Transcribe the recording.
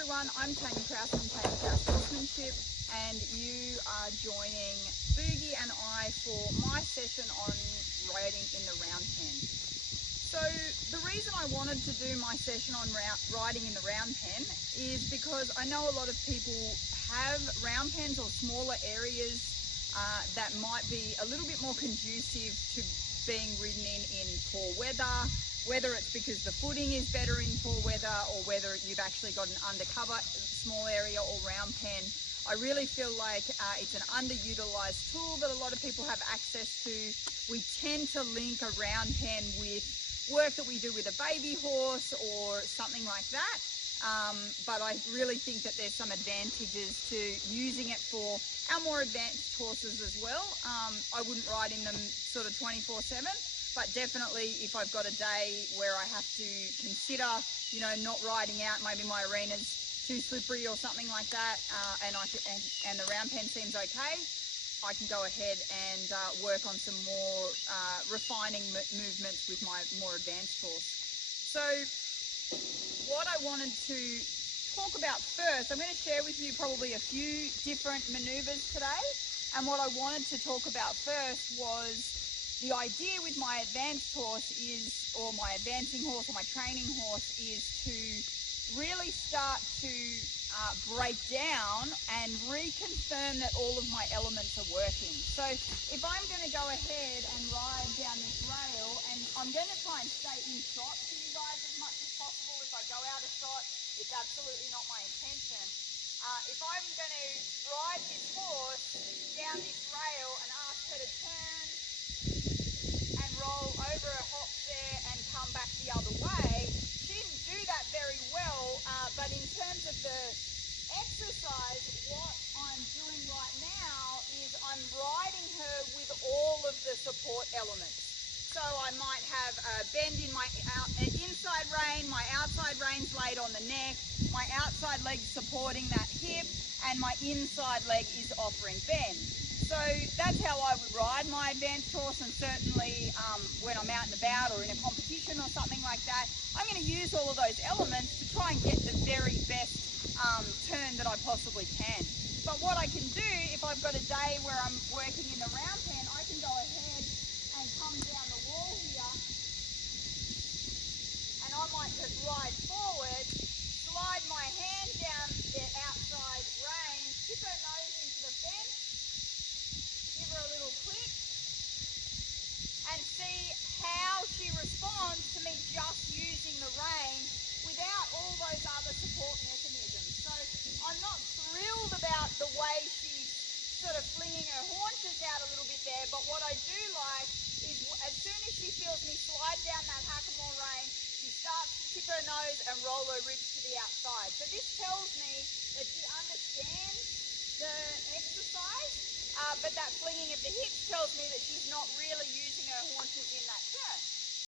everyone, I'm Tanya Krause from Horsemanship, and you are joining Boogie and I for my session on riding in the Roundpen. So the reason I wanted to do my session on riding in the Roundpen is because I know a lot of people have Roundpens or smaller areas that might be a little bit more conducive to being ridden in poor weather, whether it's because the footing is better in poor weather or whether you've actually got an undercover small area or Roundpen. I really feel like it's an underutilised tool that a lot of people have access to. We tend to link a Roundpen with work that we do with a baby horse or something like that. But I really think that there's some advantages to using it for our more advanced horses as well. I wouldn't ride in them sort of 24/7, but definitely if I've got a day where I have to consider, not riding out, maybe my arena's too slippery or something like that, and the Roundpen seems okay, I can go ahead and work on some more refining movements with my more advanced horse. So what I wanted to talk about first, I'm going to share with you probably a few different manoeuvres today. And what I wanted to talk about first was the idea with my advanced horse is, or my advancing horse or my training horse, is to really start to break down and reconfirm that all of my elements are working. So if I'm going to go ahead and ride down this rail, and I'm going to try and stay in shot for you guys as much as possible. If I go out of shot, it's absolutely not my intention. If I'm going to ride this horse down this rail and ask her to turn and roll over her hops there and come back the other way, she didn't do that very well, but in terms of the exercise, what I'm doing right now is I'm riding her with all of the support elements. So I might have a bend in my inside rein, my outside rein's laid on the neck, my outside leg's supporting that hip, and my inside leg is offering bend. So that's how I would ride my advanced horse, and certainly when I'm out and about or in a competition or something like that, I'm going to use all of those elements to try and get the very best turn that I possibly can. But what I can do, if I've got a day where I'm working in the Roundpen, I can go ahead and come down the wall here, and I might just ride forward, slide my hand down the outside rein, tip her nose into the fence, give her a little click, and see how she responds to me just using the rein without all those other support mechanisms. So I'm not thrilled about the way she's sort of flinging her haunches out a little bit there, but what I do like is as soon as she feels me slide down that hackamore rein, she starts to tip her nose and roll her ribs to the outside. So this tells me that she understands the exercise, but that flinging of the hips tells me that she's not really using her haunches in that turn.